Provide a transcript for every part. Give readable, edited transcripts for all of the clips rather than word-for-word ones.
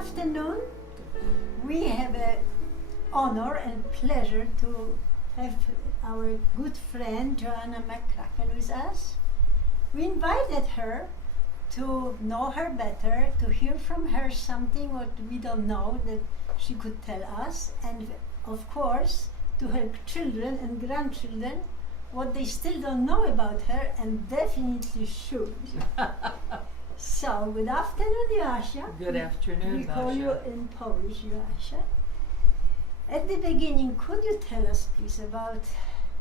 afternoon. We have a honor and pleasure to have our good friend JOANNE McCRACKEN with us. We invited her to know her better, to hear from her something what we don't know that she could tell us, and of course to help children and grandchildren what they still don't know about her and definitely should. So, good afternoon, Joasia. Good afternoon, We call Basia. you in Polish, Joasia. At the beginning, could you tell us, please, about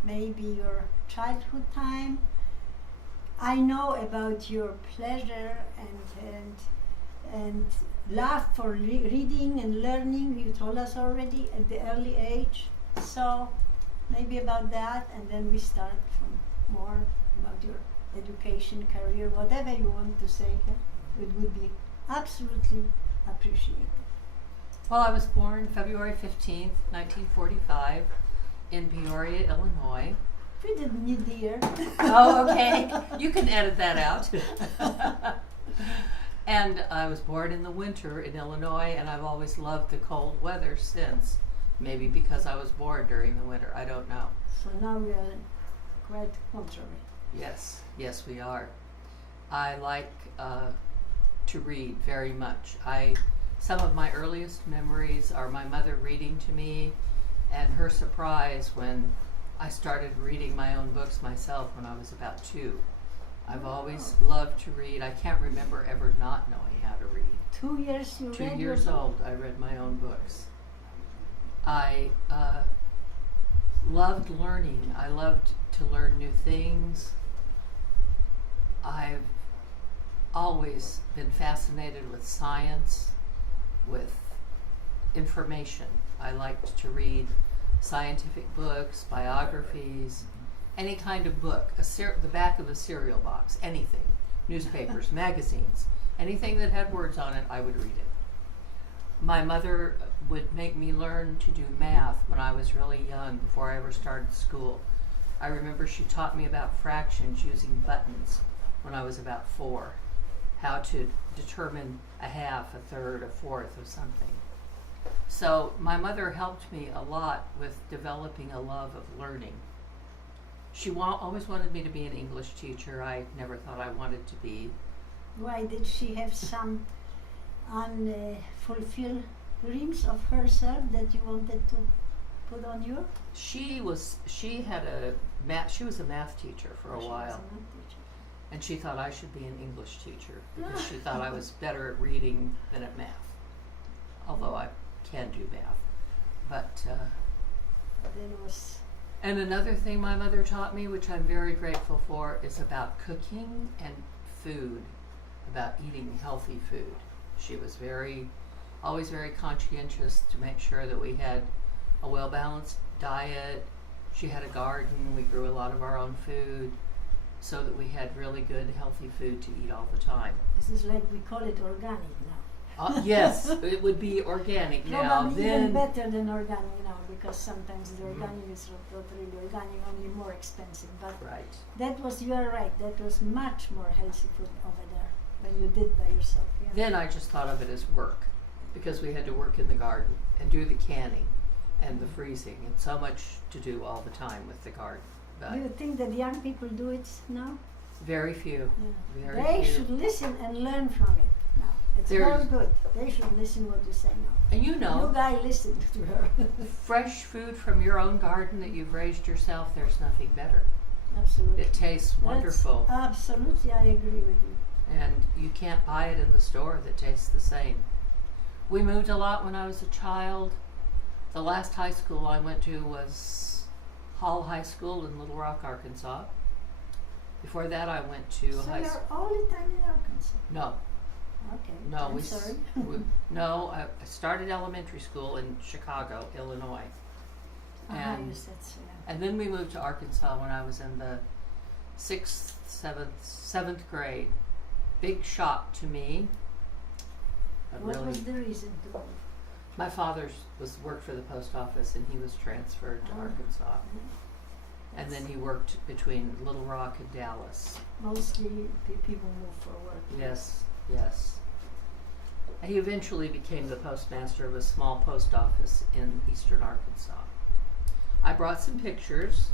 maybe your childhood time? I know about your pleasure and love for reading and learning. You told us already at the early age. So, maybe about that, and then we start from more about your education, career, whatever you want to say. It would be absolutely appreciated. Well, I was born February 15th, 1945 in Peoria, Illinois. We didn't need the year. Oh, okay. You can edit that out. And I was born in the winter in Illinois, and I've always loved the cold weather since. Maybe because I was born during the winter, I don't know. So now we are quite contrary. Yes, yes we are. I like to read very much. Some of my earliest memories are my mother reading to me and her surprise when I started reading my own books myself when I was about 2. I've always loved to read. I can't remember ever not knowing how to read. 2 years you 2 read years your book? old, I read my own books. I loved learning. I loved to learn new things. I've always been fascinated with science, with information. I liked to read scientific books, biographies, any kind of book, the back of a cereal box, anything, newspapers, magazines, anything that had words on it, I would read it. My mother would make me learn to do math when I was really young, before I ever started school. I remember she taught me about fractions using buttons when I was about 4, how to determine a half, a third, a fourth of something. So my mother helped me a lot with developing a love of learning. She always wanted me to be an English teacher. I never thought I wanted to be. Why did she have some unfulfilled dreams of herself that you wanted to put on you? She was a math teacher for a She was while. a math teacher. And she thought I should be an English teacher because she thought I was better at reading than at math. Although I can do math. But Then was and another thing my mother taught me, which I'm very grateful for, is about cooking and food, about eating healthy food. She was always very conscientious to make sure that we had a well-balanced diet. She had a garden. We grew a lot of our own food so that we had really good, healthy food to eat all the time. this is like we call it organic now. Yes, it would be organic now. Probably even Then better than organic now, because sometimes the organic is not really organic, only more expensive. But right. that was, you are right, that was much more healthy food over there when you did by yourself. Yeah. Then I just thought of it as work, because we had to work in the garden and do the canning and the freezing, and so much to do all the time with the garden. But Do you think that young people do it now? very few. Yeah. Very They few. should listen and learn from it now. It's very There's- good. They should listen what you say now. And you You know, guy listened to her. fresh food from your own garden that you've raised yourself, there's nothing better. Absolutely. It tastes That's wonderful. Absolutely, I agree with you. And you can't buy it in the store that tastes the same. We moved a lot when I was a child. The last high school I went to was Hall High School in Little Rock, Arkansas. Before that I went to So high you're school. all the time in Arkansas. No, Okay. no, I'm sorry. I started elementary school in Chicago, Illinois. And You said so. Yeah. And then we moved to Arkansas when I was in the 6th, 7th grade. Big shock to me. But What really, was the reason to move? my father worked for the post office, and he was transferred to Ah. Arkansas. And then he worked between Little Rock and Dallas. Mostly people move for work. Yes, yes. He eventually became the postmaster of a small post office in eastern Arkansas. I brought some pictures.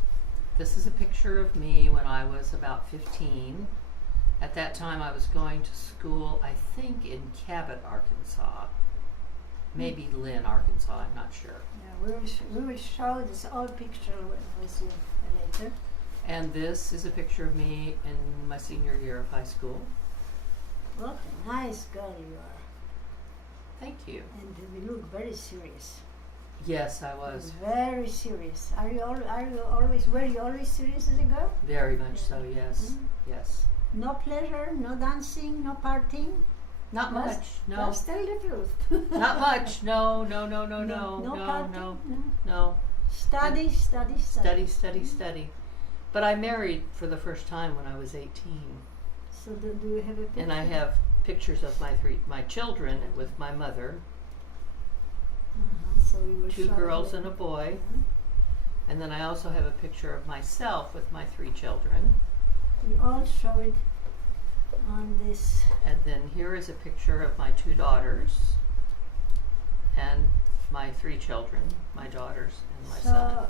This is a picture of me when I was about 15. At that time I was going to school, I think in Cabot, Arkansas. Maybe Lynn, Arkansas, I'm not sure. Yeah, we will show this old picture with you later. And this is a picture of me in my senior year of high school. What a nice girl you are. Thank you. And you look very serious. Yes, I was. Very serious. Were you always serious as a girl? Very much so, yes. Yes. No pleasure, no dancing, no partying? Not much, no. Just tell the truth. Not much, no. No partying? No. Study. Study. But I married for the first time when I was 18. So do you have a picture? And I have pictures of my children with my mother. So we will Two show girls them. and a boy. Mhm. And then I also have a picture of myself with my 3 children. We all show it on this. And then here is a picture of my 2 daughters and my 3 children, my daughters and my son. So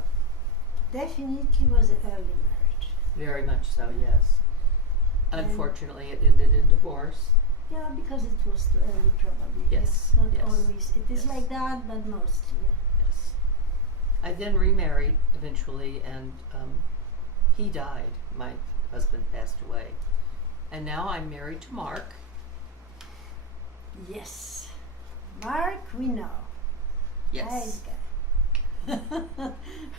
definitely was an early marriage. Very much so, yes. Unfortunately, it ended in divorce. Yeah, because it was too early probably. Yes, Yeah, not yes, always. It is yes. like that, but mostly. Yeah. Yes. I then remarried eventually, and he died. My husband passed away. And now I'm married to Mark. Yes. Mark, we know. Yes. Nice guy.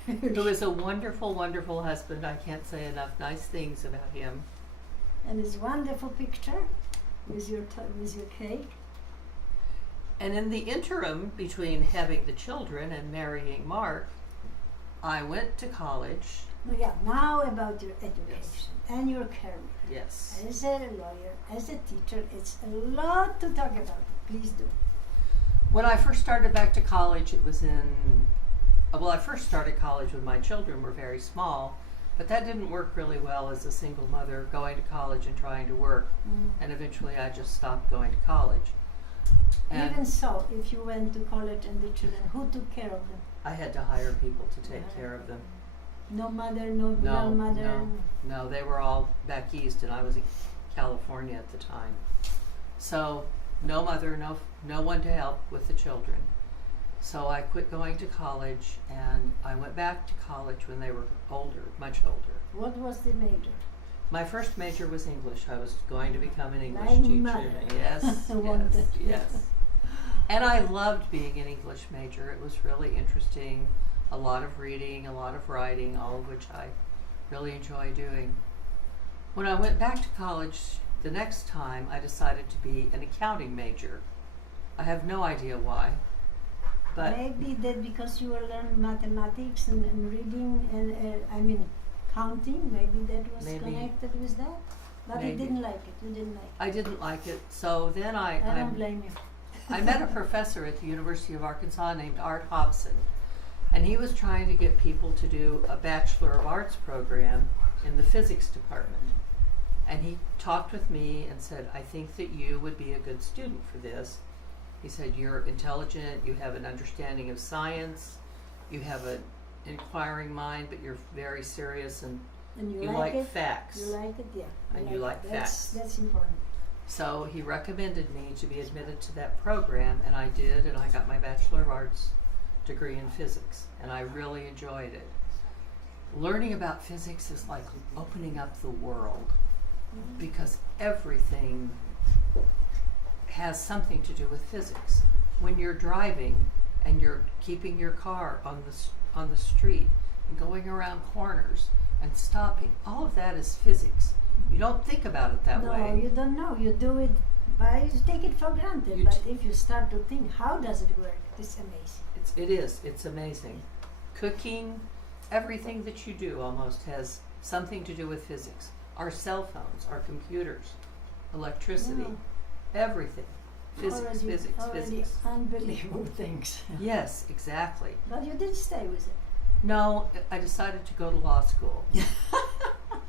Who is a wonderful, wonderful husband. I can't say enough nice things about him. And this wonderful picture with your cake. And in the interim between having the children and marrying Mark, I went to college. Oh, yeah, now about your education and your career. Yes. As a lawyer, as a teacher, it's a lot to talk about. Please do. When I first started back to college, it was I first started college when my children were very small, but that didn't work really well as a single mother going to college and trying to work. And eventually I just stopped going to college. And even so, if you went to college and the children, who took care of them? I had to hire people to take care of them. No mother, no grandmother? No, they were all back east and I was in California at the time. So no mother, no one to help with the children. So I quit going to college and I went back to college when they were older, much older. What was the major? My first major was English. I was going to become an English Like teacher. mother. Yes, yes. And I loved being an English major. It was really interesting. A lot of reading, a lot of writing, all of which I really enjoy doing. When I went back to college the next time, I decided to be an accounting major. I have no idea why. But maybe that because you were learning mathematics and reading and counting, maybe that was connected with that. But you didn't like it. You didn't like it. I didn't like it. So then I don't blame you. I met a professor at the University of Arkansas named Art Hobson, and he was trying to get people to do a Bachelor of Arts program in the physics department. And he talked with me and said, I think that you would be a good student for this. He said, you're intelligent, you have an understanding of science, you have an inquiring mind, but you're very serious and you like facts. You like it, yeah. And you like facts. That's important. So he recommended me to be admitted to that program, and I did, and I got my Bachelor of Arts degree in physics, and I really enjoyed it. Learning about physics is like opening up the world, because everything has something to do with physics. When you're driving and you're keeping your car on the street and going around corners and stopping, all of that is physics. You don't think about it that way. No, you don't know. You do it you take it for granted. But if you start to think, how does it work? It's amazing. It's amazing. Cooking, everything that you do almost has something to do with physics. Our cell phones, our computers, electricity, everything. Physics. Unbelievable things. Yes, exactly. But you didn't stay with it. No, I decided to go to law school.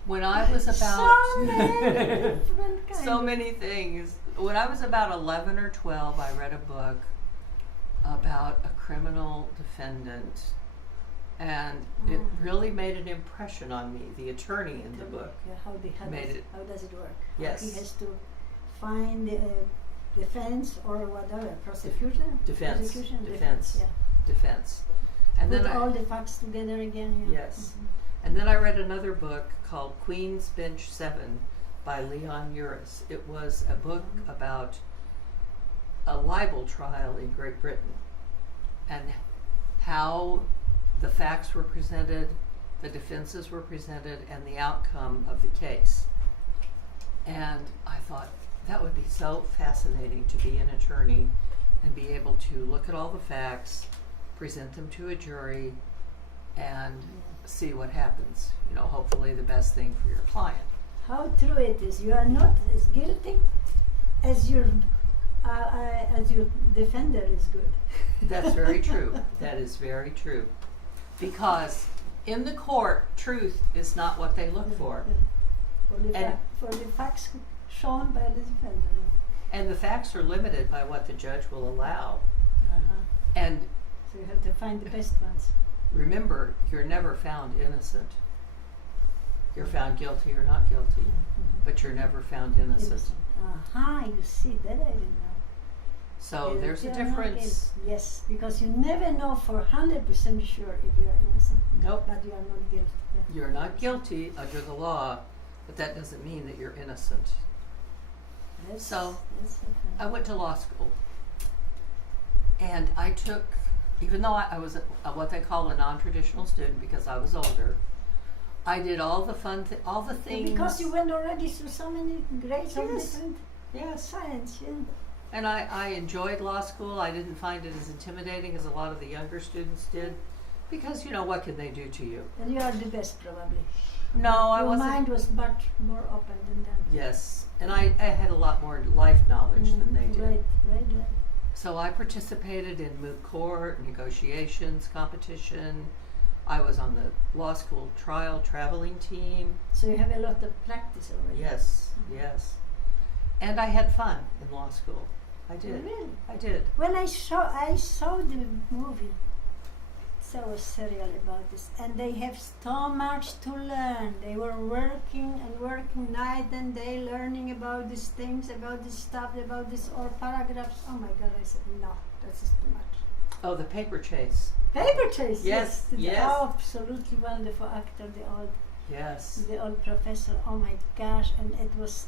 When I was about so many different kinds. So many things. when I was about 11 or 12, I read a book about a criminal defendant, and it really made an impression on me. The attorney in the book made it. How does it work? Yes. He has to find defense or whatever, prosecution? Defense. Prosecution? Defense. Yeah. Defense. And Put then all the facts together again. Yeah. Yes. And then I read another book called Queen's Bench 7 by Leon Uris. It was a book about a libel trial in Great Britain and how the facts were presented, the defenses were presented, and the outcome of the case. And I thought that would be so fascinating to be an attorney and be able to look at all the facts, present them to a jury, and see what happens. You know, hopefully the best thing for your client. How true it is. You are not as guilty as your defender is good. That's very true. That is very true. Because in the court, truth is not what they look for. For the facts shown by the defender. And the facts are limited by what the judge will allow. And so you have to find the best ones. remember, you're never found innocent. You're found guilty or not guilty, but you're never found innocent. You see, that I didn't know. So there's a difference. Yes, because you never know for 100% sure if you are innocent. Nope. But you are not guilty. Yeah. You're not guilty under the law, but that doesn't mean that you're innocent. So I went to law school, and I took, even though I was what they call a non-traditional student because I was older, I did all the fun, all the things. Because you went already through so many grades of different science, yeah. And I enjoyed law school. I didn't find it as intimidating as a lot of the younger students did, because, you know, what can they do to you? And you are the best, probably. No, I wasn't. Your mind was much more open than them. Yes, and I had a lot more life knowledge than they did. Right. So I participated in moot court, negotiations, competition. I was on the law school trial traveling team. So you have a lot of practice already. Yes, yes. And I had fun in law school. I did. Really? I did. When I saw the movie, so was serial about this, and they have so much to learn. They were working night and day, learning about these things, about this stuff, about this all paragraphs. Oh my God! I said no, that's just too much. Oh, the paper chase. Paper chase. Yes. Yes. Absolutely wonderful actor, Yes. the old professor. Oh my gosh! And it was,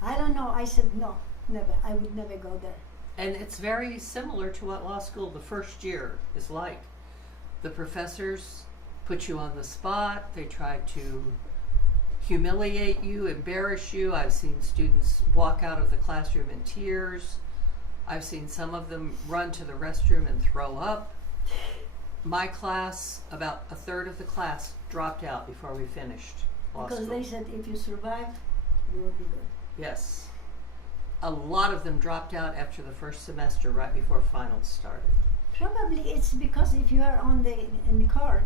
I don't know. I said no, never. I would never go there. And it's very similar to what law school the first year is like. The professors put you on the spot. They try to humiliate you, embarrass you. I've seen students walk out of the classroom in tears. I've seen some of them run to the restroom and throw up. My class, about a third of the class dropped out before we finished law school. Because they said if you survive, you will be good. Yes. A lot of them dropped out after the first semester, right before finals started. Probably it's because if you are in the court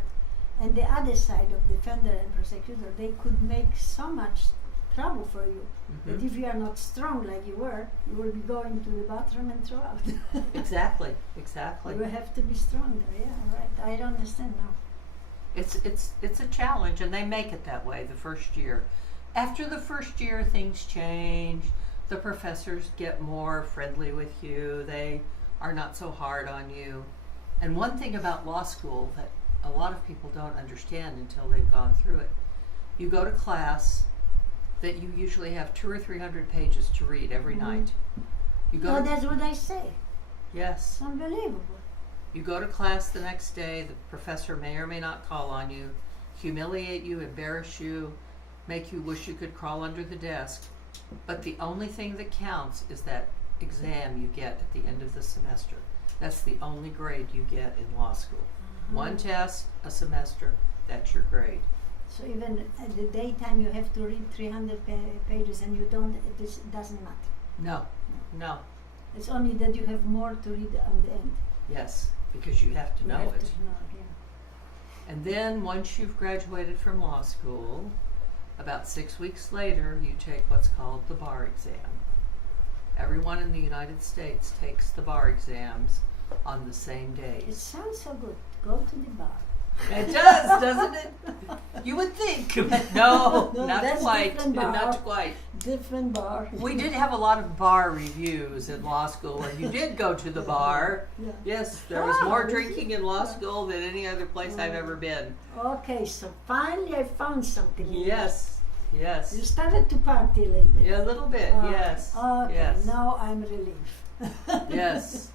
and the other side of defender and prosecutor, they could make so much trouble for you that if you are not strong like you will be going to the bathroom and throw out. Exactly. You have to be stronger. Yeah, right. I don't understand now. It's a challenge, and they make it that way the first year. After the first year, things change. The professors get more friendly with you. They are not so hard on you. And one thing about law school that a lot of people don't understand until they've gone through it, you go to class that you usually have 200 or 300 pages to read every night. You go. That's what I say. Yes. Unbelievable. You go to class the next day. The professor may or may not call on you, humiliate you, embarrass you, make you wish you could crawl under the desk. But the only thing that counts is that exam you get at the end of the semester. That's the only grade you get in law school. One test, a semester, that's your grade. So even at the daytime you have to read 300 pages and you don't, it doesn't matter. No. It's only that you have more to read on the end. Yes, because you have to know it. Yeah. And then once you've graduated from law school, about 6 weeks later, you take what's called the bar exam. Everyone in the United States takes the bar exams on the same It days. sounds so good. Go to the bar. It does, doesn't it? You would think, but no, No, not that's quite, different bar. not quite. Different bar. We did have a lot of bar reviews in law school, and you did go to the bar. Yeah. Yes, there was more Ah, drinking in law school than any other place I've ever been. Okay, so finally I found something. Yes, You yes. started to party a little bit. Yeah, a little bit, yes. Okay, Yes. now I'm relieved. Yes.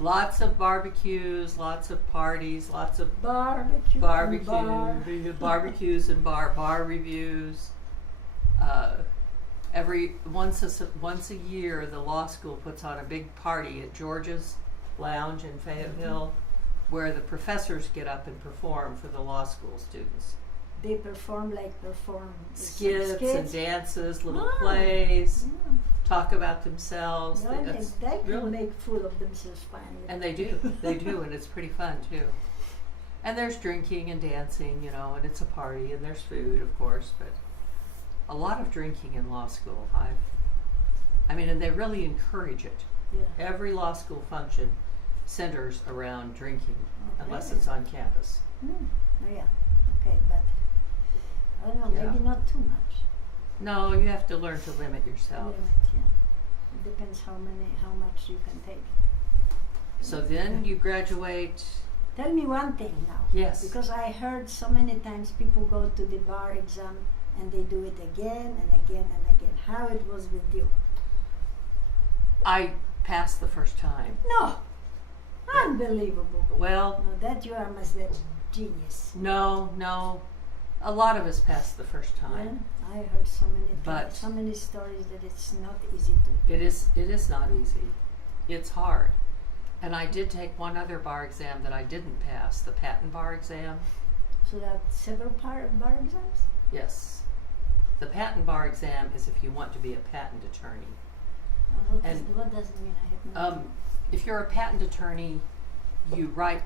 Lots of barbecues, lots of parties, lots of Barbecue. Bar. barbecues and bar reviews. Once a year, the law school puts on a big party at George's Lounge in Fayetteville, where the professors get up and perform for the law school students. They perform Skits and dances, little Ah. plays, Yeah. talk about themselves. No, they can really- make fool of themselves finally. And they do, and it's pretty fun too. And there's drinking and dancing, you know, and it's a party, and there's food, of course, but a lot of drinking in law school. And they really encourage it. Yeah. Every law school function centers around drinking, unless Okay. it's on campus. Oh, yeah. Okay, but I don't know, maybe Yeah. not too much. No, you have to learn to limit yourself. Limit, yeah. It depends how much you can take. So then you graduate. Tell me one thing now. Yes. Because I heard so many times people go to the bar exam and they do it again and again and again. How it was with you? I passed the first time. No! Unbelievable. Well, No, that you are must that genius. no. A lot of us passed the first time. Yeah, I heard so many But- so many stories that it's not easy to. It is not easy. It's hard. And I did take one other bar exam that I didn't pass, the patent bar exam. So there are several bar exams? Yes. The patent bar exam is if you want to be a patent attorney. What does it mean? I have no idea. If you're a patent attorney, you write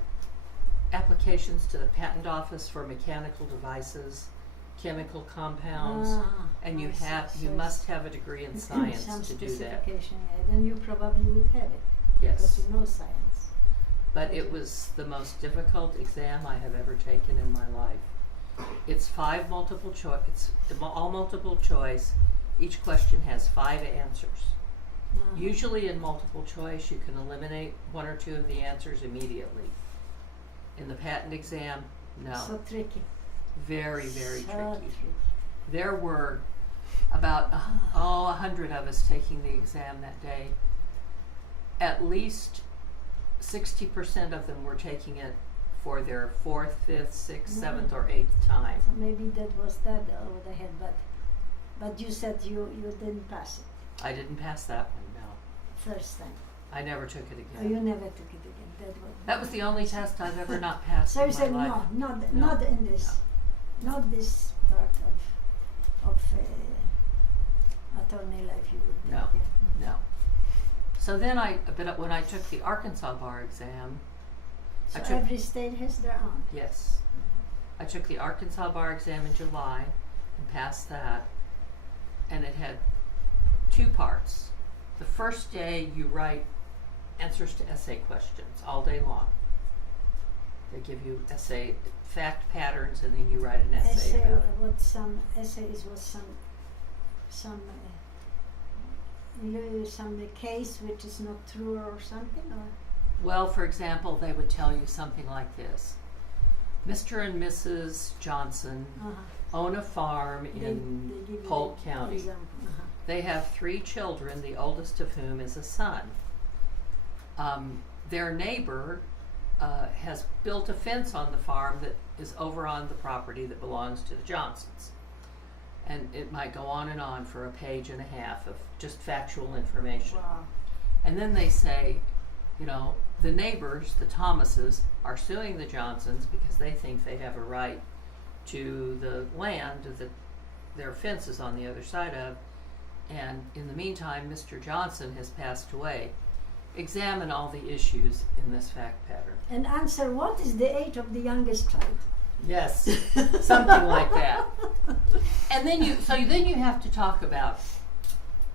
applications to the patent office for mechanical devices, chemical compounds, and you must have a degree in science some to do that. specification, yeah. Then you probably would have it because Yes. you know science. But it was the most difficult exam I have ever taken in my life. It's 5 multiple choice. It's all multiple choice. Each question has 5 answers. Usually in multiple choice, you can eliminate 1 or 2 of the answers immediately. In the patent exam, no. So tricky. Very, very So tricky. There were about 100 of us taking the exam that day. At least 60% of them were taking it for their 4th, 5th, 6th, 7th, or 8th time. So maybe that was that what I had, but you said you didn't pass it I didn't pass that one, no. first time. I never took it Oh, again. you never took it again. That was the only test I've ever not passed So you in said my life. no, No. not in this, not this part of attorney life. You would No. yeah. No. So then when I took the Arkansas bar exam, So I took- every state has their own. yes, I took the Arkansas bar exam in July and passed that, and it had 2 parts. The first day you write answers to essay questions all day long. They give you essay fact patterns, and then you write an essay about it. What some essays was some case which is not true or something, or Well, for example, they would tell you something like this. Mr. and Mrs. Johnson own a farm they in give you Polk the County. example. They have 3 children, the oldest of whom is a son. Their neighbor has built a fence on the farm that is over on the property that belongs to the Johnsons. And it might go on and on for a page and a half of just factual information. Wow. And then they say, you know, the neighbors, the Thomases, are suing the Johnsons because they think they have a right to the land that their fence is on the other side of. And in the meantime, Mr. Johnson has passed away. Examine all the issues in this fact pattern. And answer, what is the age of the youngest child? Yes, something like that. And then you have to talk about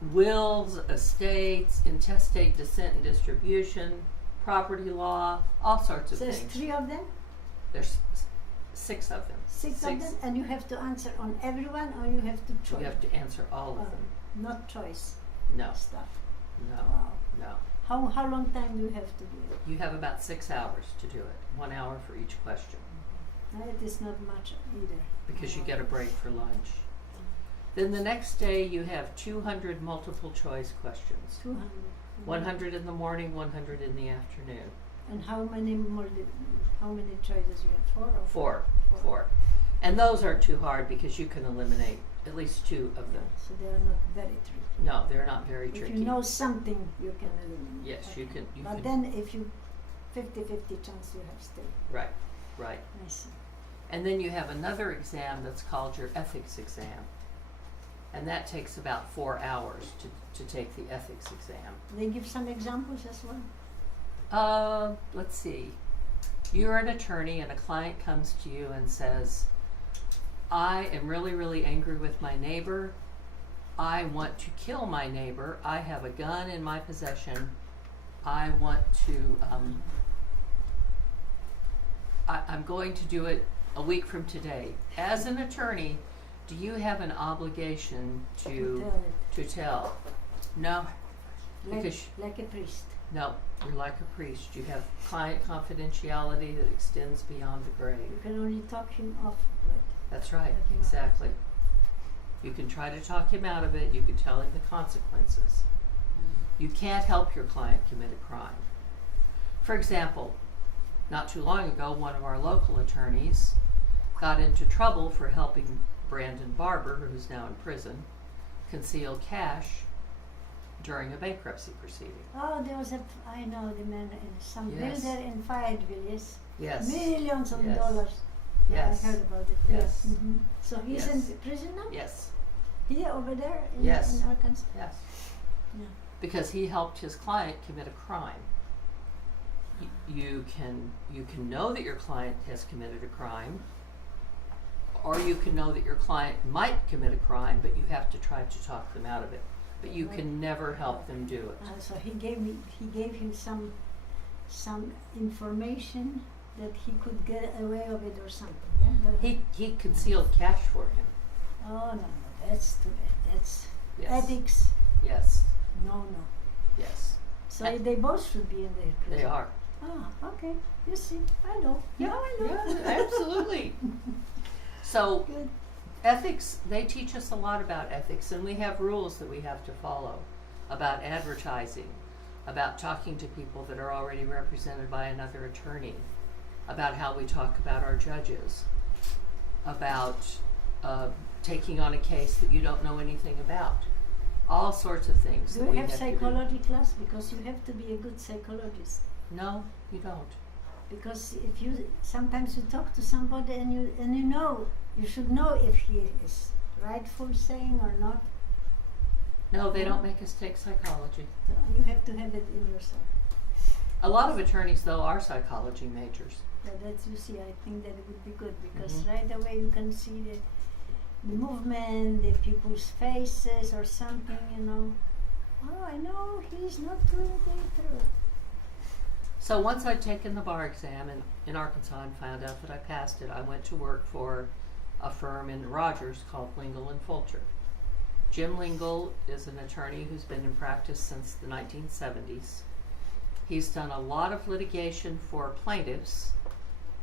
wills, estates, intestate descent and distribution, property law, all sorts of There's things. 3 of them? There's 6 of them. 6 of them? And you have to answer on everyone, or you have to choose? You have to answer all of them. Not choice No, stuff. no, Wow. no. How long time do you have to do it? You have about 6 hours to do it. 1 hour for each question, It is not much either. because you get a break for lunch. Then the next day you have 200 multiple choice questions. 200. 100 in the morning, 100 in the afternoon. And how many choices you have? 4 or 4. 4. 4. And those aren't too hard because you can eliminate at least 2 of them. So they are not very tricky. No, they're not very If tricky. you know something, you can eliminate. Yes, Okay. you can. But then if you 50-50 chance you have still. Right, right. I see. And then you have another exam that's called your ethics exam. And that takes about 4 hours to take the ethics exam. They give some examples as well? Let's see. You're an attorney and a client comes to you and says, I am really, really angry with my neighbor. I want to kill my neighbor. I have a gun in my possession. I want to, I'm going to do it a week from today. As an attorney, do you have an obligation to tell? No, because like a priest. no, you're like a priest. You have client confidentiality that extends beyond the grave. You can only talk him off of it. That's right, Talk him out. exactly. You can try to talk him out of it. You can tell him the consequences. You can't help your client commit a crime. For example, not too long ago, one of our local attorneys got into trouble for helping Brandon Barber, who's now in prison, conceal cash during a bankruptcy proceeding. Oh, there was I know the man in some Yes. builder in Fayetteville, yes? Yes. Millions of Yes. dollars. Yes. I heard about it. Yes. Mhm. So he's Yes. in prison now? Yes. Here, over there in, Yes. in Arkansas? Yes. Yeah. Because he helped his client commit a crime. You can know that your client has committed a crime, or you can know that your client might commit a crime, but you have to try to talk them out of it. But you can never help them do it. So he gave him some information that he could get away with it or something. Yeah. He concealed cash for him. Oh no, that's too bad. That's Yes. ethics. Yes. No. Yes. So And- they both should be in the prison. They are. Ah, okay. You see, I know. Yeah, Now I know. yeah, absolutely. So Good. ethics, they teach us a lot about ethics, and we have rules that we have to follow about advertising, about talking to people that are already represented by another attorney, about how we talk about our judges, about taking on a case that you don't know anything about. All sorts of things. Do that you we have to do. psychology class? Because you have to be a good psychologist. No, you don't. Because if you sometimes you talk to somebody and you know you should know if he is rightful saying or not. No, they don't make us take psychology. So you have to have it in yourself. A lot of attorneys, though, are psychology majors. That's you see. I think that it would be good because Mhm. right away you can see the movement, the people's faces or something. Oh, I know he's not doing it either. So once I'd taken the bar exam in Arkansas and found out that I passed it, I went to work for a firm in Rogers called Lingle and Fulcher. Jim Lingle is an attorney who's been in practice since the 1970s. He's done a lot of litigation for plaintiffs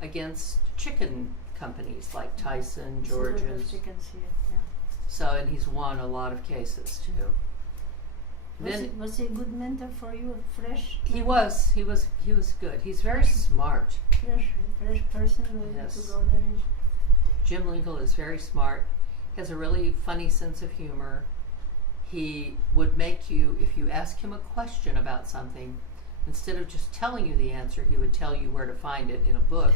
against chicken companies like Tyson, See a lot of George's. chickens here. Yeah. So, and he's won a lot of cases too. Was he a good mentor for you? Fresh? He was good. He's very smart. Fresh person willing Yes. to go there. Jim Lingle is very smart. He has a really funny sense of humor. He would make you, if you ask him a question about something, instead of just telling you the answer, he would tell you where to find it in a book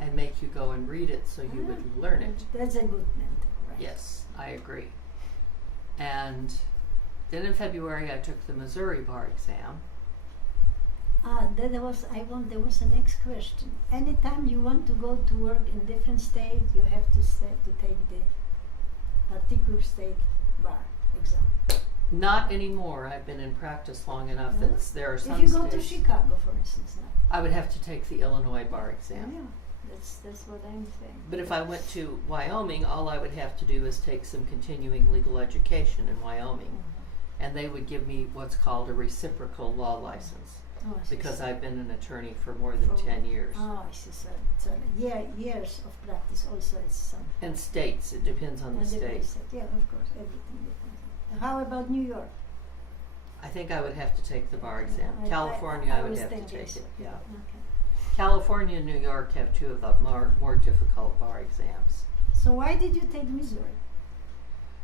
and make you go and read it so you would learn it. That's a good mentor, right? Yes, I agree. And then in February I took the Missouri bar exam. There was the next question. Anytime you want to go to work in different state, you have to take the particular state bar exam. Not anymore. I've been in practice long enough that there are some If you go to states Chicago, for instance, now. I would have to take the Illinois bar exam. Yeah, that's what I'm saying. But if I went to Wyoming, all I would have to do is take some continuing legal education in Wyoming. And they would give me what's called a reciprocal law license. Oh, I see. Because I've been an attorney for more than 10 years. Oh, I see. So years of practice also is some. And states, it depends on the state. Yeah, of course, everything depends. How about New York? I think I would have to take the bar exam. I California, I would was have to thinking take so. it. Yeah. Okay. California and New York have two of the more difficult bar exams. So why did you take Missouri?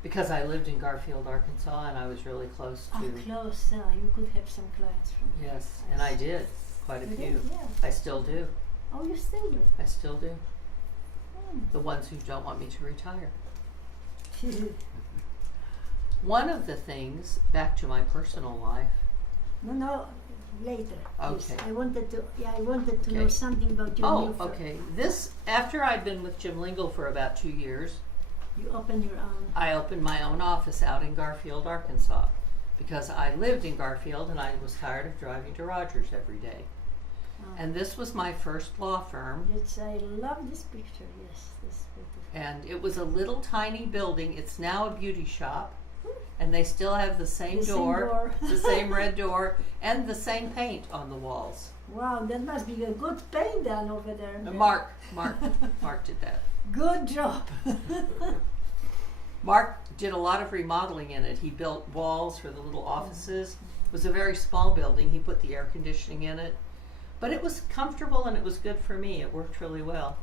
Because I lived in Garfield, Arkansas, and I was really close to. Oh, close. You could have some clients from here. Yes, and I did quite a You few. did, yeah. I still do. Oh, you still do? I still do. Hmm. The ones who don't want me to retire. One of the things, back to my personal life. No, later. Please. Okay. I wanted to know Okay. something about your new firm. Okay. This, after I'd been with Jim Lingle for about 2 years, You opened your own. I opened my own office out in Garfield, Arkansas, because I lived in Garfield and I was tired of driving to Rogers every day. And this was my first law firm, I love this picture. Yes, this beautiful. and it was a little tiny building. It's now a beauty shop, and they still have the same door, the same red door, and the same paint on the walls. Wow, that must be a good paint done over there. Mark did that. Good job. Mark did a lot of remodeling in it. He built walls for the little offices. It was a very small building. He put the air conditioning in it. But it was comfortable and it was good for me. It worked really well.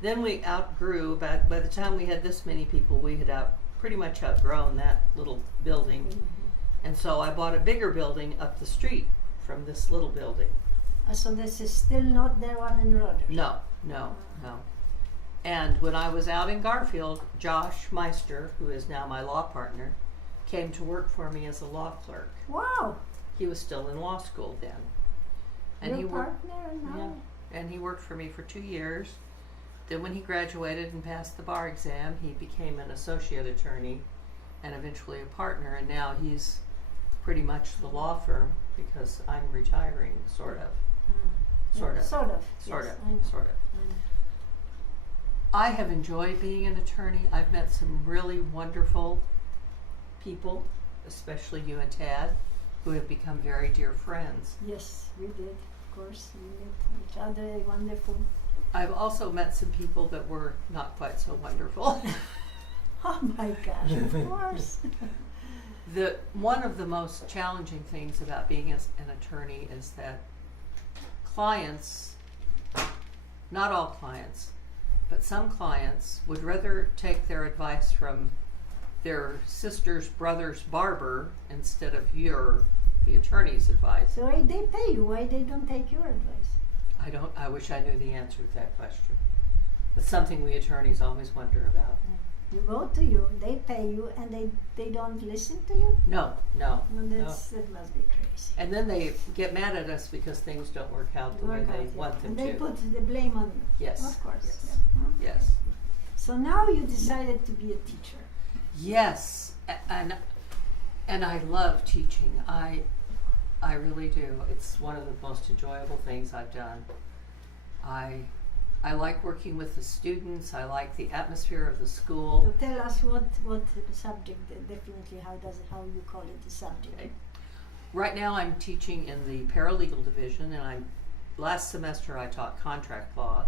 Then we outgrew, by the time we had this many people, we had pretty much outgrown that little building. And so I bought a bigger building up the street from this little building. So this is still not the one in Rogers? No. And when I was out in Garfield, Josh Meister, who is now my law partner, came to work for me as a law clerk. Wow. He was still in law school then. And Your he worked, partner now? yeah, and he worked for me for 2 years. Then when he graduated and passed the bar exam, he became an associate attorney and eventually a partner, and now he's pretty much the law firm because I'm retiring, sort of. Sort of. Yes, I know. Sort of. I have enjoyed being an attorney. I've met some really wonderful people, especially you and Tad, who have become very dear friends. Yes, we did. Of course, we met each other. Wonderful. I've also met some people that were not quite so wonderful. Oh my gosh, of course. One of the most challenging things about being an attorney is that clients, not all clients, but some clients would rather take their advice from their sister's brother's barber instead of the attorney's advice. So why they pay you? Why they don't take your advice? I wish I knew the answer to that question. It's something we attorneys always wonder about. You go to you, they pay you, and they don't listen to you? No. Well, that must be crazy. And then they get mad at us because things don't work out the way they want them and to. they put the blame on you. Yes. Of course. Yes. Yeah. Hmm. Yes. So now you decided to be a teacher. Yes, and I love teaching. I really do. It's one of the most enjoyable things I've done. I like working with the students. I like the atmosphere of the school. So tell us what subject, definitely how you call it the subject. Okay. Right now I'm teaching in the paralegal division, and last semester I taught contract law.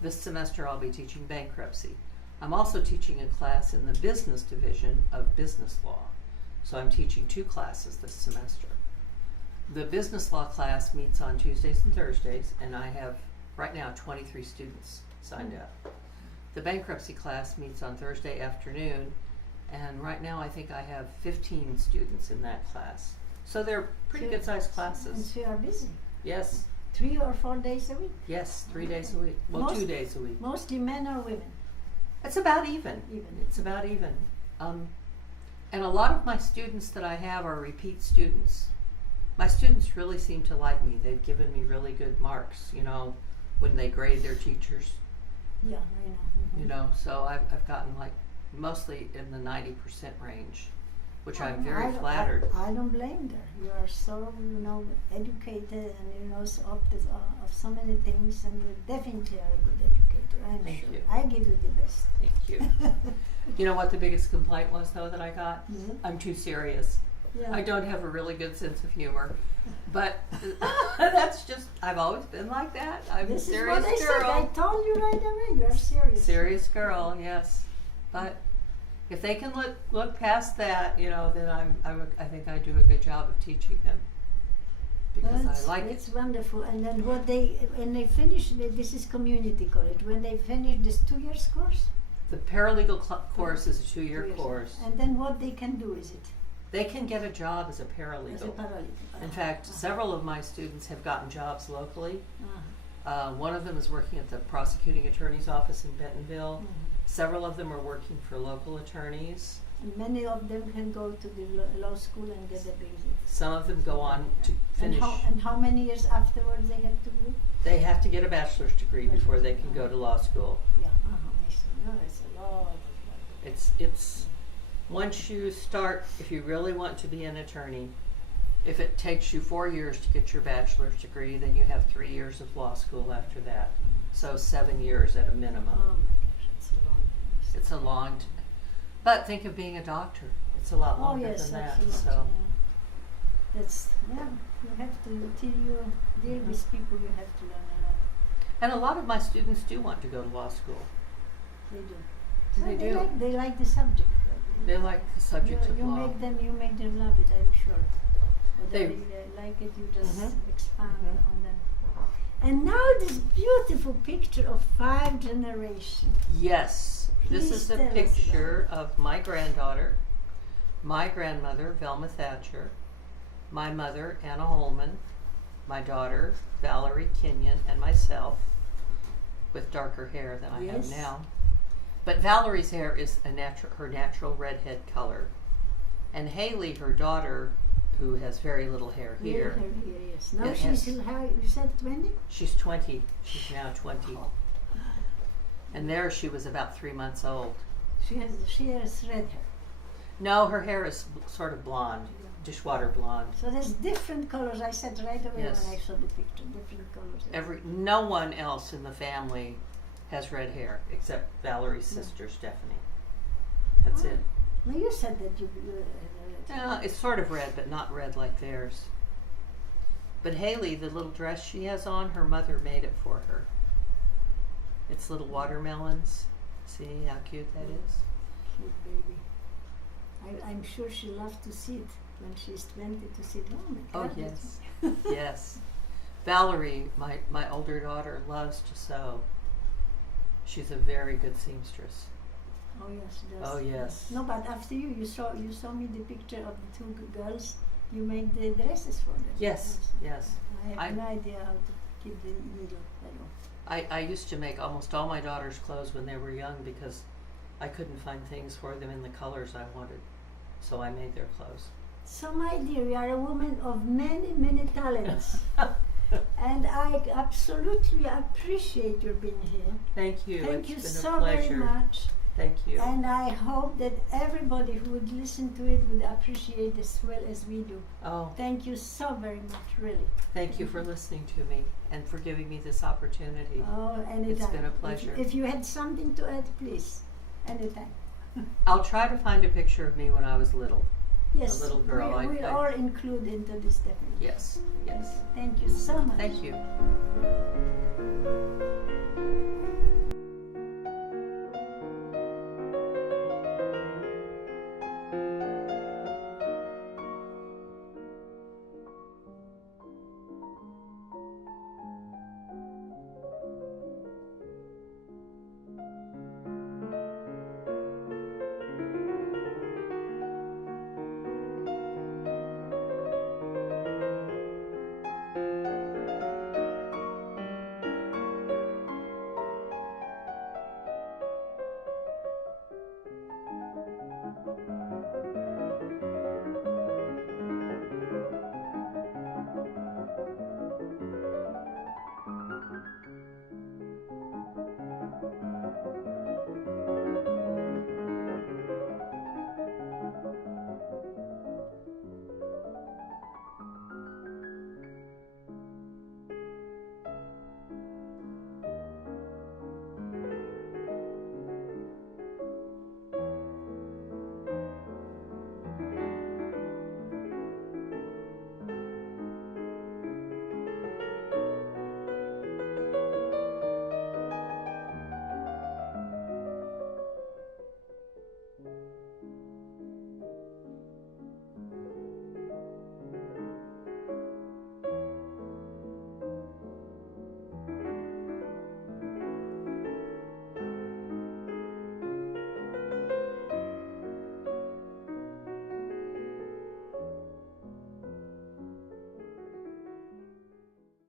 This semester I'll be teaching bankruptcy. I'm also teaching a class in the business division of business law. So I'm teaching 2 classes this semester. The business law class meets on Tuesdays and Thursdays, and I have right now 23 students signed up. The bankruptcy class meets on Thursday afternoon, and right now I think I have 15 students in that class. So they're pretty good sized classes. And so you are busy. Yes. 3 or 4 days a week? Yes, 3 days a week. Well, 2 days a week. Mostly men or women? It's about even. It's about even. And a lot of my students that I have are repeat students. My students really seem to like me. They've given me really good marks, when they grade their teachers. Yeah, I know. Mm-hmm. So I've gotten like mostly in the 90% range. which I'm very flattered. I don't blame her. You are so, educated, and of so many things, and you definitely are a good educator. I'm Thank sure. you. I give you the best. Thank you. You know what the biggest complaint was, though, that I got? Mhm. I'm too serious. Yeah. I don't have a really good sense of humor. But that's just, I've always been like that. I'm This a is serious what I girl. said. I told you right away. You are serious. Serious girl, yes. But if they can look past that, then I think I do a good job of teaching them. Because I like it. It's wonderful. And then when they finish, this is community college. When they finish this 2 years course? The paralegal course is a 2-year 2 years. course. And then what they can do is it? They can get a job as a paralegal. As a paralegal. In fact, several of my students have gotten jobs locally. One of them is working at the prosecuting attorney's office in Bentonville. Several of them are working for local attorneys. And many of them can go to the law school and get a basic. Some of them go on to finish. And how many years afterwards they have to do? They have to get a bachelor's degree before they can go to law school. Yeah, I see. No, it's a lot of work. It's once you start, if you really want to be an attorney, if it takes you 4 years to get your bachelor's degree, then you have 3 years of law school after that. So 7 years at a minimum. Oh my gosh, it's a long time. It's a long but think of being a doctor. It's a lot longer than that. So you have to, till you deal with people, you have to learn a lot. and a lot of my students do want to go to law school. They do. They do. They like the subject. They like the subject of you law. You make them love it, I'm sure. They Whether they like it, you just Mhm. expand Mhm. on them. And now this beautiful picture of 5 generations. Yes, this Please is a tell us picture of my granddaughter, my grandmother, Velma Thatcher, my mother, Anna Holman, my daughter, Valerie Kenyon, and myself, with darker hair than I have Yes. now. But Valerie's hair is her natural redhead color. And Haley, her daughter, who has very little hair here, Yes. Now It she's has- still, how you said 20? she's 20. She's now 20. And there she was about 3 months old. She has red hair. No, her hair is sort of blonde, dishwater blonde. So there's different colors. I said right away Yes. when I saw the picture, different colors. No one else in the family has red hair except Valerie's sister Stephanie. That's it. No, you said that you It's sort of red, but not red like theirs. But Haley, the little dress she has on, her mother made it for her. It's little watermelons. See how cute that is? cute baby. I'm sure she loves to see it when she's 20 to see it. Oh my Oh God. yes, yes. Valerie, my older daughter, loves to sew. She's a very good seamstress. Oh yes, she does. Oh yes. No, but after you saw me the picture of the 2 girls. You made the dresses for them. Yes, yes. I have no idea how to keep the needle. I used to make almost all my daughter's clothes when they were young because I couldn't find things for them in the colors I wanted. So I made their clothes. So my dear, you are a woman of many, many talents. And I absolutely appreciate your being here. Thank you. Thank you It's been so a pleasure. very much. Thank you. And I hope that everybody who would listen to it would appreciate as well as we do. Oh, Thank you so very much, really. thank you for listening to me and for giving me this opportunity. Oh, anytime. It's been a pleasure. If you had something to add, please, anytime. I'll try to find a picture of me when I was little. Yes, little girl, we'll I- all include into this definitely. Yes, yes. Thank you so much. Thank you.